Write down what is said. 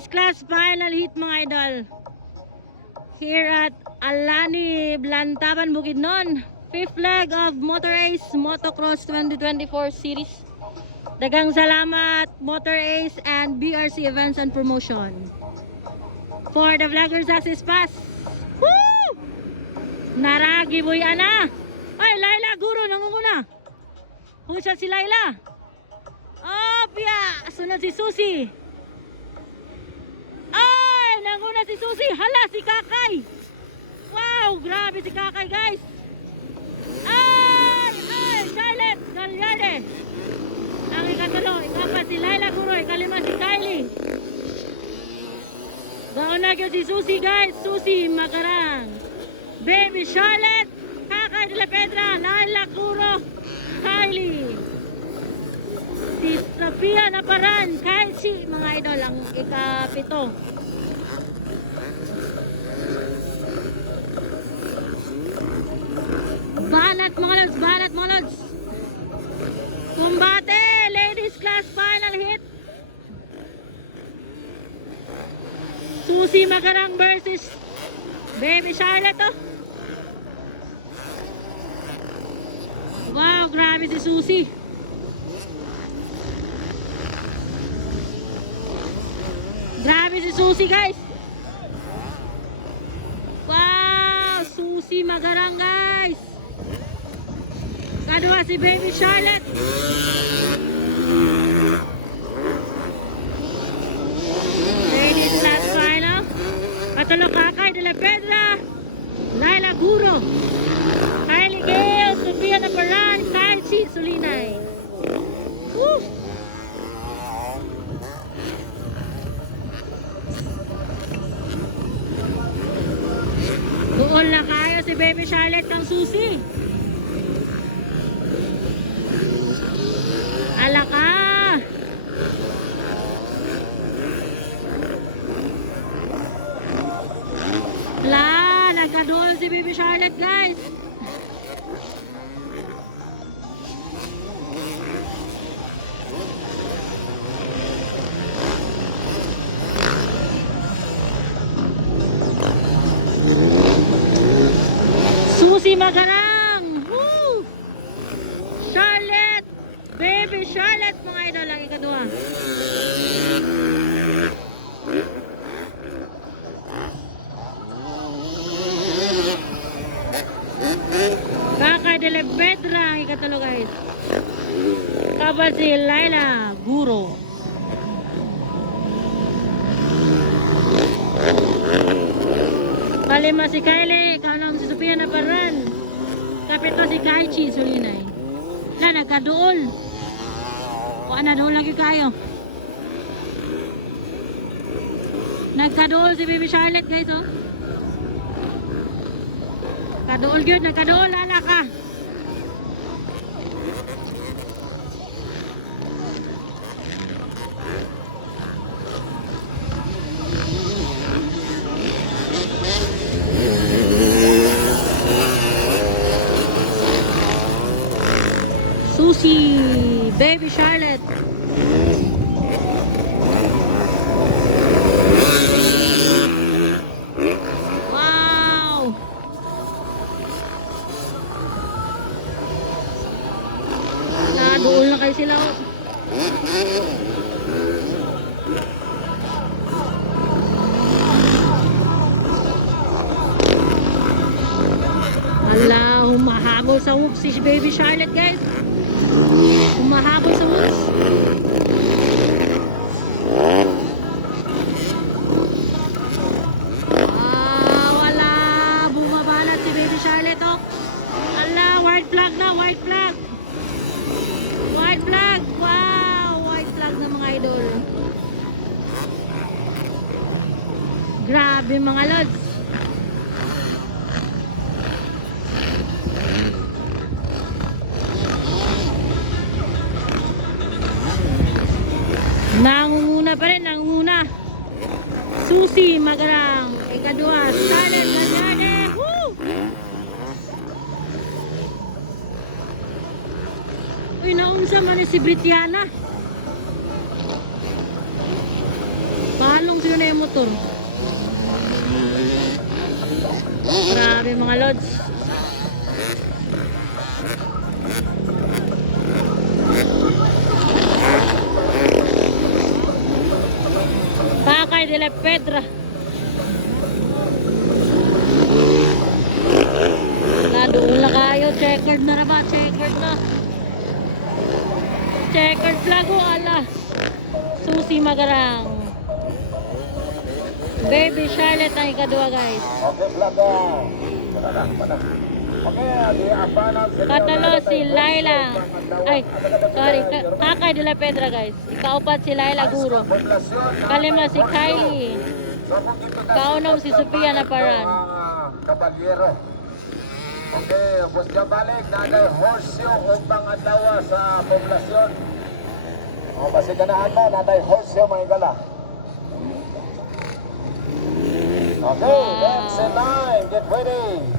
ladies class final heat mga idol. Here at Alani, Blantaban, Bukidnon. 5th leg of Motor Ace Motocross 2024 series. Dagang salamat Motor Ace and BRC Events and Promotion for the Vloggers Access Pass. Woo! Naragi boy ana. Ay, Laila Guro nangunguna. Kung siya si Laila. Oh, piya. Sunod si Susie. Ay, nanguna si Susie. Hala, si Kakay. Wow, grabe si Kakay, guys. Ay, Charlotte Gagliarde. Ang ikatulo, ikapat si Laila Guro. Ikalima si Kylie. Gauna kyo si Susie, guys. Susie Macarang. Baby Charlotte. Kakay de la Pedra. Laila Guro. Kylie. Si Sophia Naparan. Kyle mga idol. Ang ikapito. Balat mga lods. Balat mga lods. Kumbate. Ladies class final hit. Susie Magarang versus Baby Charlotte. Oh. Wow, grabe si Susie. Grabe si Susie, guys. Wow, Susie Magarang, guys. Kadua si Baby Charlotte. Ladies last final. Katulo Kakay de la Pedra. Laila Guro. Kylie Gale. Sophia Naparan. Kyle C. Solinay. Woo! Doon na kayo si Baby Charlotte ng Susie. Alaka. La, nagkadoon si Baby Charlotte, guys. Susie Magarang. Woo! Charlotte. Baby Charlotte, mga idol, ang ikadua. Kakay de la Pedra, ang ikatulo, guys. Kapag si Laila Guro. Palima si Kylie, kanang si Sophia Naparan. Kapito si Kaichi Solinay. Na, nagkadool. Kuha na doon lagi kayo. Nagkadool si Baby Charlotte, guys, oh. Kadool yun, nagkadool, ala ka. Susie, Baby Charlotte. Wow. Doon na kayo sila. Ala, humahabol sa hook si Baby Charlotte, guys. Humahabol sa hooks. Wala. Bumabalat si Baby Charlotte, oh. Ala, white flag na, white flag. White flag. Wow, white flag na, mga idol. Grabe, mga lods. Nangunguna pa rin, nangunguna. Susie Magarang, ikadua, Charlotte Gagliarde. Woo! Uy, naunsa man si Britiana. Palong si Sino na yung motor? Grabe mga lods. Pakay de la Pedra. Doon na kayo. Checkered na ba? Checkered na. Checkered flag o ala. Susi Magarang. Baby Charlotte ang ikadua guys. Okay, flag on. Okay, di Abana. Katalo si Laila. Ay, sorry. Kakay de la Pedra guys. Ikaupat si Laila Guro. Kalima si Kylie. Kaunom si Sophia Naparan. Kabalyero. Okay, bus ka balik. Nanay horseshoe upang adlaw sa poblasyon. O, basi ganahan mo. Nanay horseshoe mga igala. Okay, next in line. Get ready.